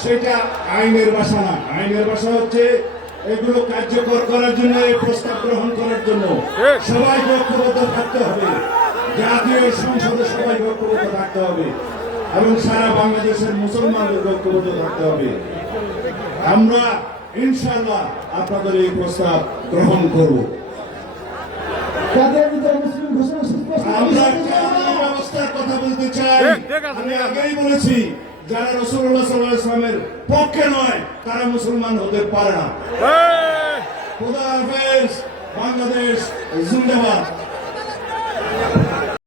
সেটা আইনের ভাষা না। আইনের ভাষা হচ্ছে এগুলো কার্যকর করার জন্য এই প্রস্তাব গ্রহণ করার জন্য। সবাইকে ঐক্যবদ্ধ থাকতে হবে। জাতীয় সংসদে সবাইকে ঐক্যবদ্ধ থাকতে হবে। এবং সারা বাংলাদেশের মুসলমানদের ঐক্যবদ্ধ থাকতে হবে। আমরা ইনশাআল্লাহ আপনাদের এই প্রস্তাব গ্রহণ করব। আমরা ব্যবস্থার কথা বলতে চাই। আমি আগেই বলেছি যারা রসুল্লাহ সাল্লাহ ইসলামের পক্ষে নয় তারা মুসলমান হতে পারে না। খুদা হাফেজ বাংলাদেশ জিন্দাবাদ।